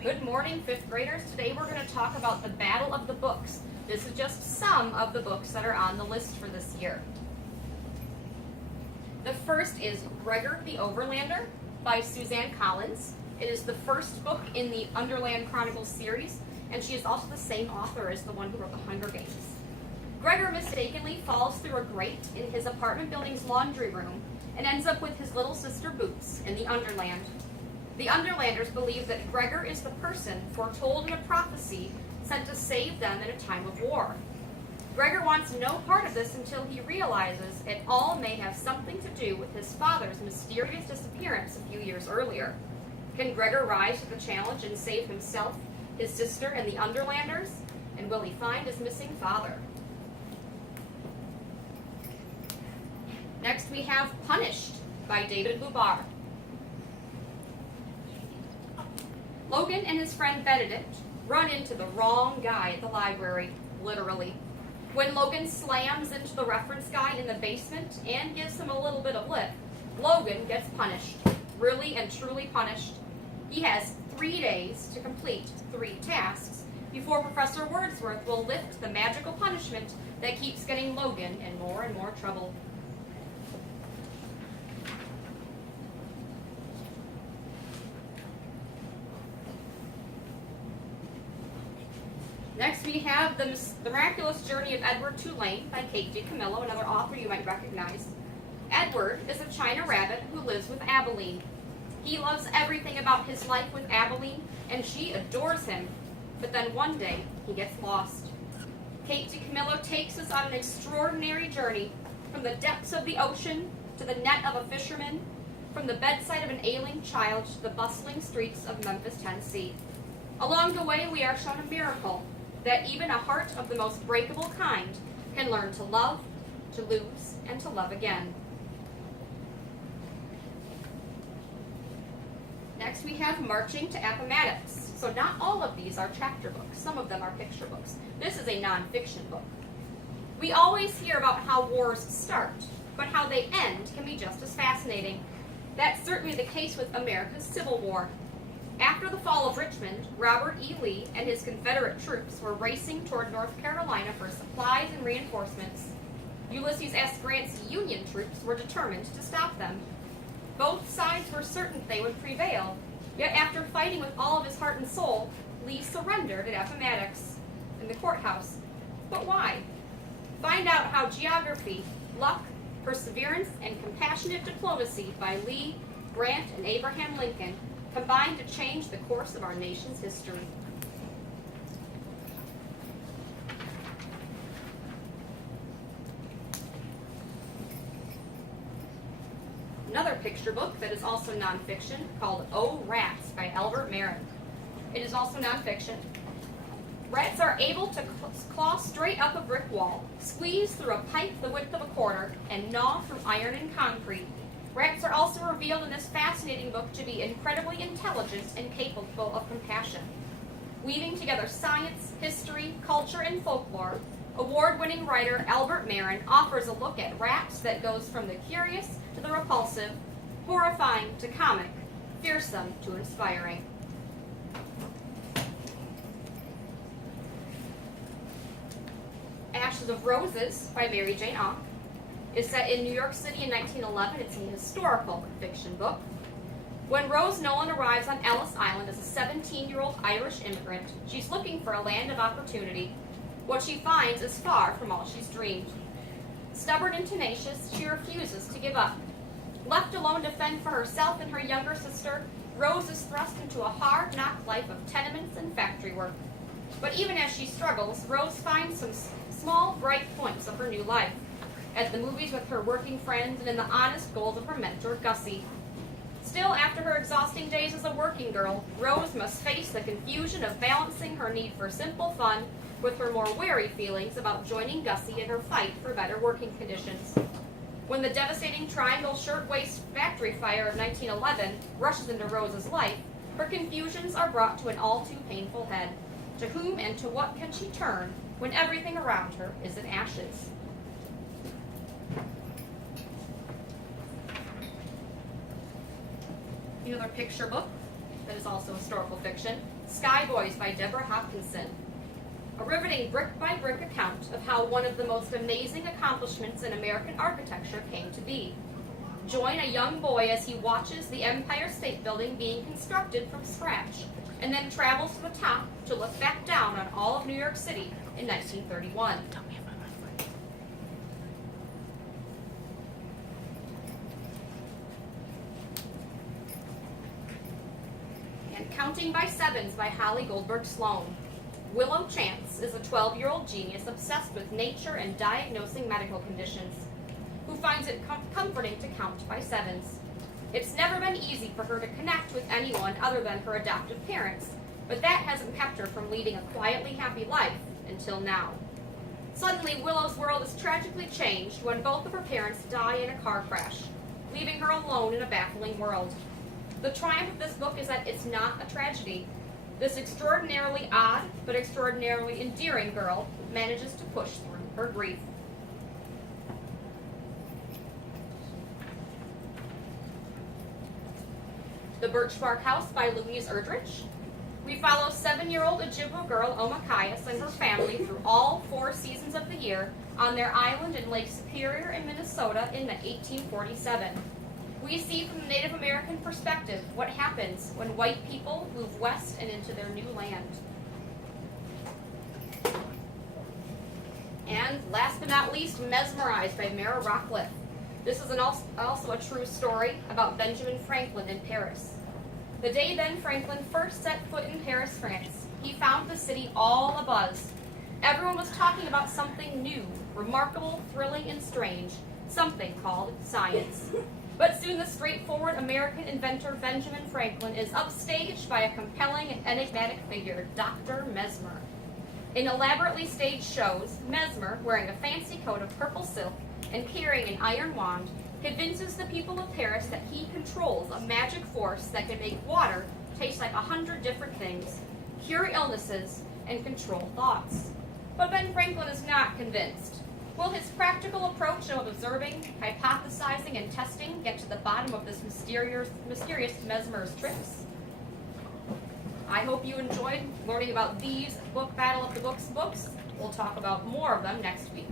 Good morning, fifth graders. Today we're going to talk about the Battle of the Books. This is just some of the books that are on the list for this year. The first is Gregor the Overlander by Suzanne Collins. It is the first book in the Underland Chronicles series, and she is also the same author as the one who wrote The Hunger Games. Gregor mistakenly falls through a grate in his apartment building's laundry room and ends up with his little sister Boots in the Underland. The Underlanders believe that Gregor is the person foretold in a prophecy sent to save them in a time of war. Gregor wants no part of this until he realizes it all may have something to do with his father's mysterious disappearance a few years earlier. Can Gregor rise to the challenge and save himself, his sister, and the Underlanders? And will he find his missing father? Next we have Punished by David Lubar. Logan and his friend Benedict run into the wrong guy at the library, literally. When Logan slams into the reference guy in the basement and gives him a little bit of lip, Logan gets punished, really and truly punished. He has 3 days to complete 3 tasks before Professor Wordsworth will lift the magical punishment that keeps getting Logan in more and more trouble. Next we have The Miraculous Journey of Edward Tulane by Kate DiCamillo, another author you might recognize. Edward is a China rabbit who lives with Abilene. He loves everything about his life with Abilene, and she adores him. But then one day, he gets lost. Kate DiCamillo takes us on an extraordinary journey from the depths of the ocean to the net of a fisherman, from the bedside of an ailing child to the bustling streets of Memphis, Tennessee. Along the way, we are shown a miracle, that even a heart of the most breakable kind can learn to love, to lose, and to love again. Next we have Marching to Appomattox. So not all of these are chapter books. Some of them are picture books. This is a nonfiction book. We always hear about how wars start, but how they end can be just as fascinating. That's certainly the case with America's Civil War. After the fall of Richmond, Robert E. Lee and his Confederate troops were racing toward North Carolina for supplies and reinforcements. Ulysses S. Grant's Union troops were determined to stop them. Both sides were certain they would prevail, yet after fighting with all of his heart and soul, Lee surrendered at Appomattox in the courthouse. But why? Find out how geography, luck, perseverance, and compassionate diplomacy by Lee, Grant, and Abraham Lincoln combined to change the course of our nation's history. Another picture book that is also nonfiction called Oh, Rats by Albert Marin. It is also nonfiction. Rats are able to claw straight up a brick wall, squeeze through a pipe the width of a quarter, and gnaw through iron and concrete. Rats are also revealed in this fascinating book to be incredibly intelligent and capable of compassion. Weaving together science, history, culture, and folklore, award-winning writer Albert Marin offers a look at rats that goes from the curious to the repulsive, horrifying to comic, fearsome to inspiring. Ashes of Roses by Mary Jane Auck is set in New York City in 1911. It's a historical fiction book. When Rose Nolan arrives on Ellis Island as a 17-year-old Irish immigrant, she's looking for a land of opportunity. What she finds is far from all she's dreamed. Stubborn and tenacious, she refuses to give up. Left alone to fend for herself and her younger sister, Rose is thrust into a hard-knock life of tenements and factory work. But even as she struggles, Rose finds some small, bright points of her new life. At the movies with her working friends and in the honest goals of her mentor, Gussie. Still, after her exhausting days as a working girl, Rose must face the confusion of balancing her need for simple fun with her more wary feelings about joining Gussie in her fight for better working conditions. When the devastating Triangle Shirtwaist Factory fire of 1911 rushes into Rose's life, her confusions are brought to an all-too-painful head. To whom and to what can she turn when everything around her is in ashes? Another picture book that is also historical fiction, Sky Boys by Deborah Hopkinson. A riveting brick-by-brick account of how one of the most amazing accomplishments in American architecture came to be. Join a young boy as he watches the Empire State Building being constructed from scratch, and then travels to the top to look back down on all of New York City in 1931. And Counting by Sevens by Holly Goldberg Sloan. Willow Chance is a 12-year-old genius obsessed with nature and diagnosing medical conditions, who finds it comforting to count by sevens. It's never been easy for her to connect with anyone other than her adoptive parents, but that hasn't kept her from leading a quietly happy life until now. Suddenly, Willow's world is tragically changed when both of her parents die in a car crash, leaving her alone in a baffling world. The triumph of this book is that it's not a tragedy. This extraordinarily odd, but extraordinarily endearing girl manages to push through her grief. The Birch Bark House by Louise Erdrich. We follow 7-year-old Ojibwa girl Omakayas and her family through all 4 seasons of the year on their island in Lake Superior in Minnesota in 1847. We see from the Native American perspective what happens when white people move west and into their new land. And last but not least, Mesmerized by Mara Rockcliffe. This is also a true story about Benjamin Franklin in Paris. The day Ben Franklin first set foot in Paris, France, he found the city all abuzz. Everyone was talking about something new, remarkable, thrilling, and strange, something called science. But soon the straightforward American inventor Benjamin Franklin is upstaged by a compelling and enigmatic figure, Dr. Mesmer. In elaborately staged shows, Mesmer, wearing a fancy coat of purple silk and carrying an iron wand, convinces the people of Paris that he controls a magic force that can make water taste like 100 different things, cure illnesses, and control thoughts. But Ben Franklin is not convinced. Will his practical approach of observing, hypothesizing, and testing get to the bottom of this mysterious Mesmer's tricks? I hope you enjoyed learning about these Book Battle of the Books books. We'll talk about more of them next week.